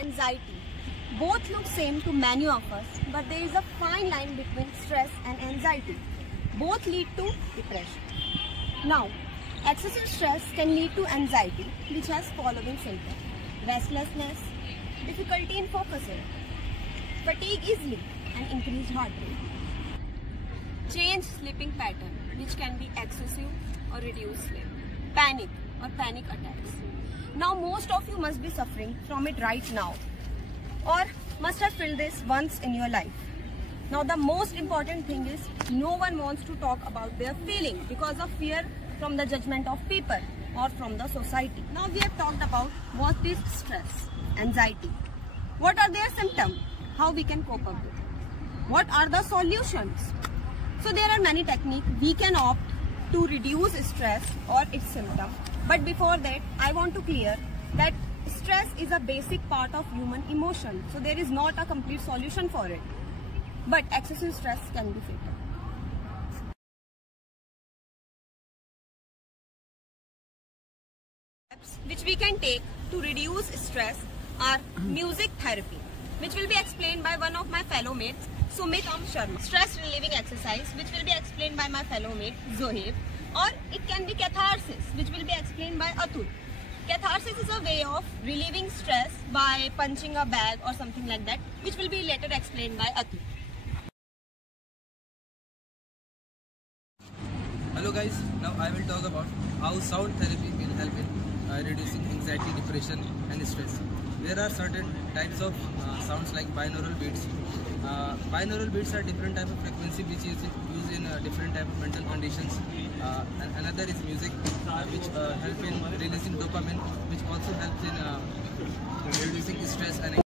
anxiety. Both look same to many of us, but there is a fine line between stress and anxiety. Both lead to depression. Now, excessive stress can lead to anxiety, which has following symptoms: restlessness, difficulty in focusing, fatigue easily, and increased heart rate. Change sleeping pattern, which can be excessive or reduced sleep. Panic or panic attacks. Now most of you must be suffering from it right now, or must have felt this once in your life. Now the most important thing is no one wants to talk about their feeling because of fear from the judgment of people or from the society. Now we have talked about what is stress, anxiety. What are their symptoms? How we can cope up with it? What are the solutions? So there are many techniques we can opt to reduce stress or its symptoms. But before that, I want to clear that stress is a basic part of human emotion. So there is not a complete solution for it. But excessive stress can be fatal. Steps which we can take to reduce stress are music therapy, which will be explained by one of my fellow mates, Sumit Sharma. Stress relieving exercise, which will be explained by my fellow mate, Zohaib. Or it can be catharsis, which will be explained by Atul. Catharsis is a way of relieving stress by punching a bag or something like that, which will be later explained by Atul. Hello guys, now I will talk about how sound therapy will help in reducing anxiety, depression and stress. There are certain types of sounds like binaural beats. Binaural beats are different type of frequency which is used in different type of mental conditions. And another is music which help in releasing dopamine, which also helps in reducing stress and anxiety.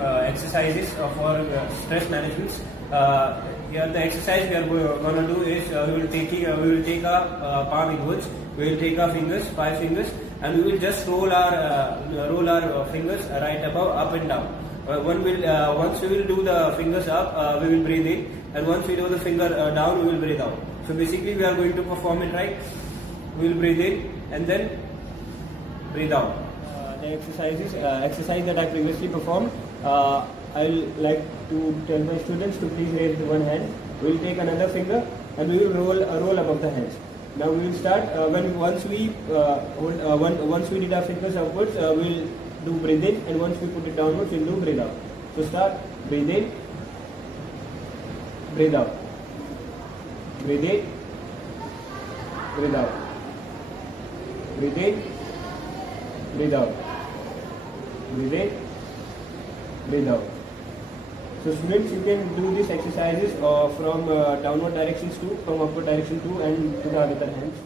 exercises for stress management. Here the exercise we are going to do is we will take our palm inwards. We will take our fingers, 5 fingers, and we will just roll our fingers right above, up and down. Once we will do the fingers up, we will breathe in, and once we do the finger down, we will breathe out. So basically, we are going to perform it right. We will breathe in and then breathe out. The exercise that I previously performed, I will like to tell my students to please raise one hand. We will take another finger and we will roll above the hands. Now we will start once we did our fingers upwards, we will do breathe in, and once we put it downwards, we will do breathe out. So start, breathe in, breathe out, breathe in, breathe out, breathe in, breathe out, breathe in, breathe out. So students, you can do these exercises from downward directions too, from upward direction too, and to the other hands.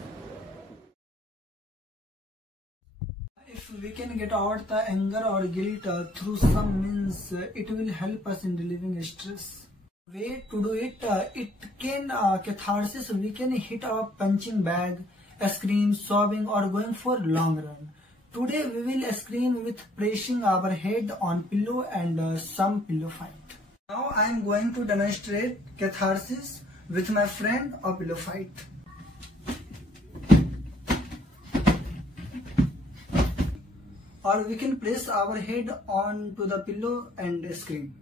If we can get out the anger or guilt through some means, it will help us in relieving stress. Way to do it, it can catharsis. We can hit our punching bag, scream, sobbing, or going for long run. Today we will scream with pressing our head on pillow and some pillow fight. Now I am going to demonstrate catharsis with my friend or pillow fight. Or we can place our head onto the pillow and scream.